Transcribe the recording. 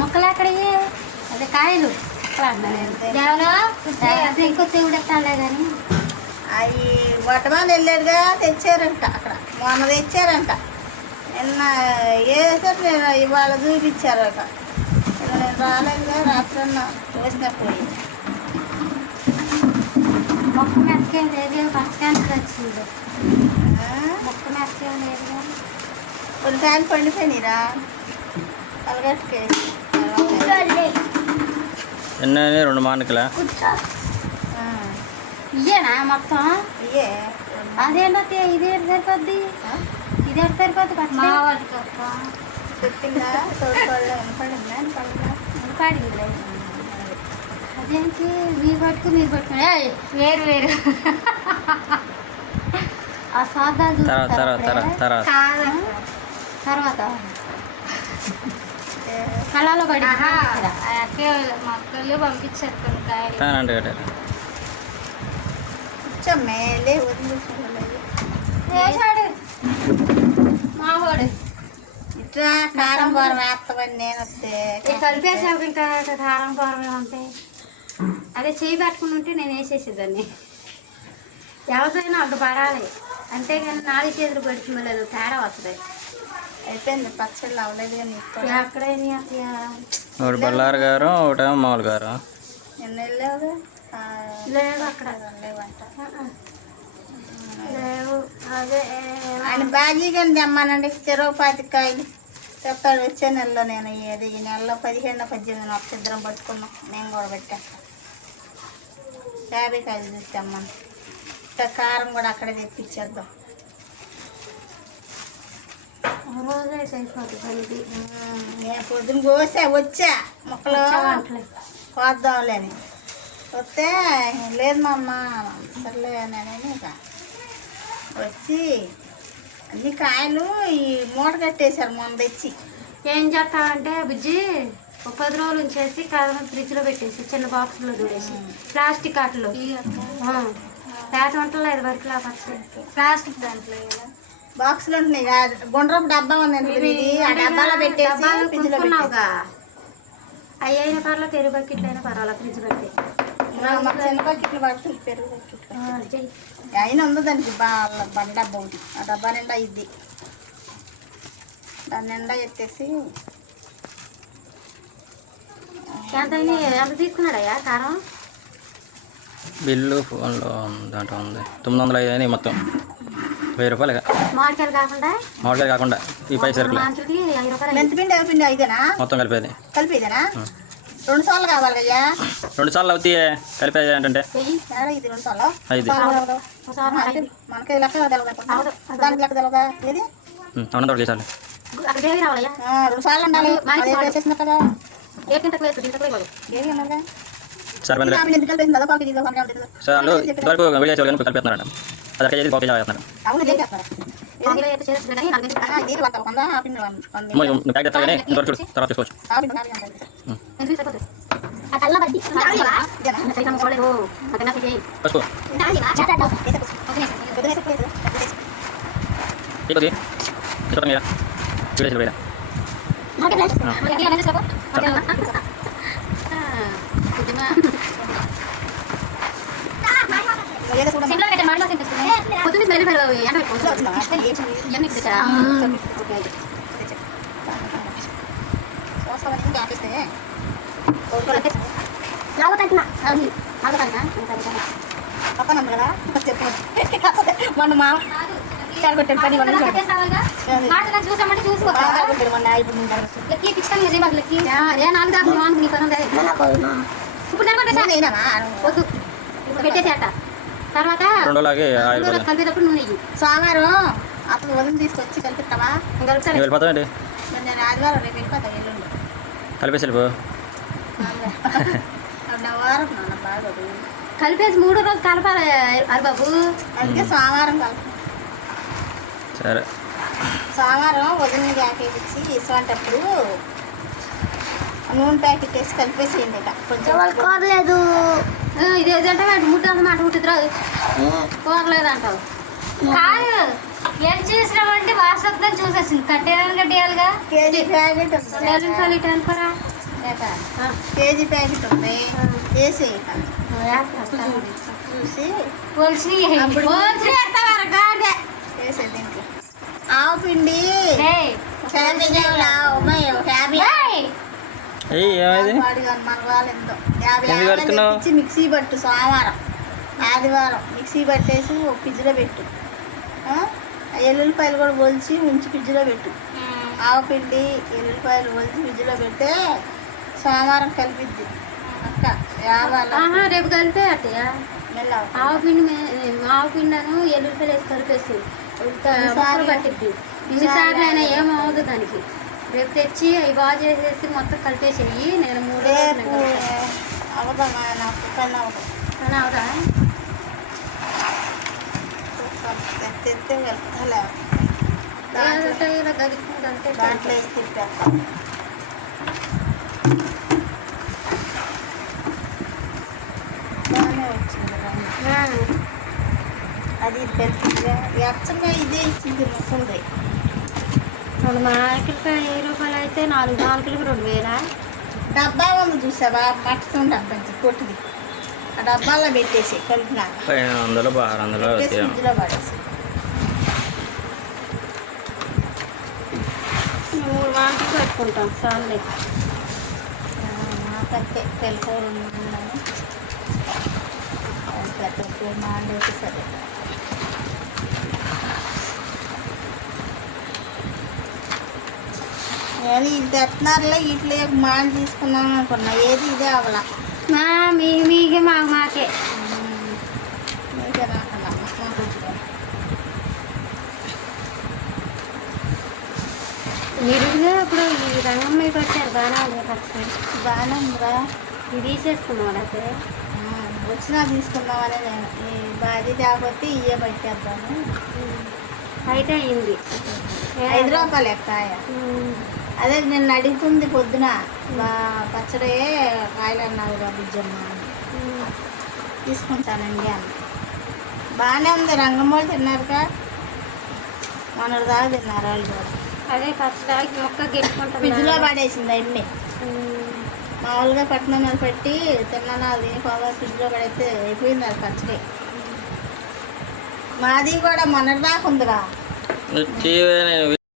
మొక్కలు ఎక్కడయ్యి అదే కాయలు ఇంకో దేవుడు ఎట్టాలే కానీ అవి వటమాలు వెళ్ళాడుగా తెచ్చారంట అక్కడ మొన్న తెచ్చారంట నిన్న వేసారు నేను ఇవాళ చూపించారు అక్కడ నేను రాలేదుగా రాత్రి వేసినప్పుడు మొక్క మెత్తకేం లేదు పచ్చకాయలు వచ్చింది మొక్క మెత్తకేం లేదు కొన్ని కాయలు పండిపోయినాయిరా కలగట్టుకే ఎన్ని 2 మానికలా ఇయ్యేనా మొత్తం ఇయ్యే అదేంటో ఇదే సరిపోద్ది ఇదే సరిపోద్ది మా వాడికి చెప్పిందా తోడుకోళ్ళు వినపడిందా వినపడింది అదేంటి మీరు పట్టుకుని వేరు వేరు ఆ సోదాలు తర్వాత కళలో పడి మొక్కలు పంపించారు కొన్ని కాయలు మేలే వదిలేసాడు మావాడు ఇట్లా కారం కూర వేస్తామని నేను వస్తే కలిపేసావు ఇంకా కారం కూర ఉంటాయి అదే చేయి పెట్టుకుని ఉంటే నేను వేసేసేదాన్ని ఎవరిదైనా అక్కడ పడాలి అంతేగాని 4 చేతులు పెడుతుందో లేదు తేడా వస్తుంది అయిపోయింది పచ్చళ్ళు అవ్వలేదు కానీ ఎక్కడైనా ఒకటి బల్లారు గారు ఒకటి మామూలు గారు నిన్న వెళ్ళావు లేదు అక్కడ లేవంట లేవు అదే ఆయన బాజీగాని తెమ్మానండి 25 కాయలు చెప్తాడు వచ్చే నెలలో నేను ఏది ఈ నెలలో 15, 18 ఒక ఇద్దరం పట్టుకున్నాం మేము కూడా పెట్టాం 50 కాయలు చూసి తెమ్మని ఇంకా కారం కూడా అక్కడే తెప్పించేద్దాం రోజైతే అయిపోతుంది నేను పొద్దున కోసా వచ్చా మొక్కలు కోద్దాంలేని వస్తే లేదు మా అమ్మ సర్లే నేనేమి ఇక వచ్చి అన్ని కాయలు ఈ మూట కట్టేశారు మొన్న తెచ్చి ఏం చేస్తామంటే బుజ్జి ఒక 10 రోజులు ఉంచేసి కారం ఫ్రిడ్జ్లో పెట్టేసి చిన్న బాక్స్లో దూరేసి ప్లాస్టిక్ ఆటలు పేట వంటలు 5 వరకు లాపచ్చు ప్లాస్టిక్ దాంట్లో బాక్స్లు ఉంటున్నాయి గుండ్రపు డబ్బా ఉంది ఆ డబ్బాలో పెట్టేసి కొనుక్కున్నావుగా అవి అయినా పర్లేదు పెరుగు బకెట్లు అయినా పర్వాలేదు ఫ్రిడ్జ్ పెట్టి చిన్న బకెట్లు పడుతుంది పెరుగు బకెట్లు అయినా ఉంది దానికి బండ డబ్బా ఒకటి ఆ డబ్బా నిండా ఇద్ది దాని నిండా ఎత్తేసి ఎంత తీసుకున్నాడయ్యా కారం బిల్లు ఫోన్లో దాంట్లో ఉంది 905 అయినాయి మొత్తం 1000 రూపాయలుగా మామిడికాయలు కాకుండా ఈ 5 సరుకులు మెంతిపిండి పిండి అయితేనా మొత్తం కలిపేది కలిపేదేనా 2 సార్లు కావాలి కదా 2 సార్లు అవుతాయి కలిపేది ఏంటంటే ఇది 2 సార్లు 5 మనకి లెక్క తెలవదా దానికి లెక్క తెలవదా ఏది అవునంత ఒకటి చేసాలి 2 సార్లు ఉండాలి వేసేసిన కదా ఏమి ఉన్నదా సరిపోయింది ఎందుకు కలిపేసింది కదా పాకి సార్ వాళ్ళు ఇంతవరకు వీడియో చేయాలి కలిపేస్తున్నాడు అది అక్కడ చేసి కాపీ చేస్తున్నాడు ప్యాక్ చేస్తా కానీ ఇంతవరకు చూడు తర్వాత తీసుకోవచ్చు పసుపు ఇది చూడండి వీడియో మొన్న మా చెడగొట్టాడు పని పెట్టేసేట తర్వాత కలిపేటప్పుడు నూనె సోమవారం అతను వదిలి తీసుకొచ్చి కలిపిస్తావా వెళ్ళిపోతామండి నేను ఆదివారం రేపు వెళ్ళిపోతాను ఎల్లుండి కలిపేసి వెళ్ళిపో వారం బాగా కలిపేసి 3వ రోజు కలపాలి బాబు అందుకే సోమవారం కలప సరే సోమవారం వదిలి జాకేసి ఇసువంటప్పుడు నూనె ప్యాకెట్ వేసి కలిపేసేయండి ఇక కొంచెం కోరలేదు ఇది ఏదంటే ముట్టు అంత మాట ముట్టిద్దు రాదు కోరలేదు అంటావు కాదు ఏం చూసినామంటే వాట్సాప్లో చూసేసింది కట్టేయాలని కట్టేయాలిగా కేజీ ప్యాకెట్ ఉంది అనుకోరా కేజీ ప్యాకెట్ ఉంది వేసి చూసి వేసే దీంట్లో ఆవు పిండి ఏమైంది మన వాళ్ళు ఎంతో 50 ఎందుకు కడుతున్నావు? ఇచ్చి మిక్సీ పట్టు సోమవారం ఆదివారం మిక్సీ పట్టేసి ఒక ఫ్రిడ్జ్లో పెట్టు ఆ? ఎల్లుల్లిపాయలు కూడా ఒలిచి ఉంచి ఫ్రిడ్జ్లో పెట్టు ఆవు పిండి ఎల్లుల్లిపాయలు ఒలిచి ఫ్రిడ్జ్లో పెడితే సోమవారం కలిపిద్ది అక్క యాభై రేపు కలిపే అత్తయ్య ఆవు పిండి ఎల్లుల్లిపాయలు వేసి కలిపేసి మొక్కలు పట్టిద్ది ఇన్నిసార్లు అయినా ఏమవుతుంది దానికి రేపు తెచ్చి అవి బాగా చేసేసి మొత్తం కలిపేసేయి నేను 3 రేపు అవదమ్మా నాకు పని అవదు అని అవుదా తెస్తే వెళ్తా ఇలా గదుపుకుంటే దాంట్లో వేసి తిప్పేస్తాం బాగానే వచ్చింది రంగు. అది ఇది పెద్దగా అచ్చంగా ఇదే ఇచ్చింది ముసలి ఇప్పుడు మార్కెట్కి ₹10 అయితే 4 నాలుగులకి 2000 డబ్బా ఉంది చూసావా మట్టం డబ్బా కొట్టిది ఆ డబ్బాలో పెట్టేసి కలిపినాక 500 600 పెట్టేసి ఫ్రిడ్జ్లో పడేసి 3 మార్కెట్ పెట్టుకుంటాం చాలే నాకంతే పెళ్ళికూర ఉందని పెద్ద మాండేసి సరే నేను ఇది తెస్తున్నారులే ఇట్లే మాండ తీసుకున్నాను అనుకున్నా ఏది ఇదే అవల మీకే మాకే మీకే రాకన్నా మీరు ఇప్పుడు ఈ రంగం మీకు వచ్చారు బాగానే ఉంది ఖర్చు బాగానే ఉందిరా ఇది తీసేసుకున్నాం అయితే వచ్చినా తీసుకుందామనే నేను ఈ బాధ్యత కాకపోతే ఇవే పెట్టేద్దాము అయితే అయింది ₹5 కాయ అదే నేను అడుగుతుంది పొద్దున పచ్చడే కాయలు అన్నావు రా బుజ్జమ్మ తీసుకుంటానండి అన్న బాగానే ఉంది రంగమ్మోళ్ళు తిన్నారుగా మొన్నటి దాకా తిన్నారు వాళ్ళు కూడా అదే పచ్చడి మొక్క గెట్టుకుంటాం ఫ్రిడ్జ్లో పడేసింది అన్నీ మామూలుగా పట్నం మీద పెట్టి తిన్నాను అది పొలం ఫ్రిడ్జ్లో పడేస్తే అయిపోయింది అది పచ్చడి మాది కూడా మొన్నటి దాకా ఉందిరా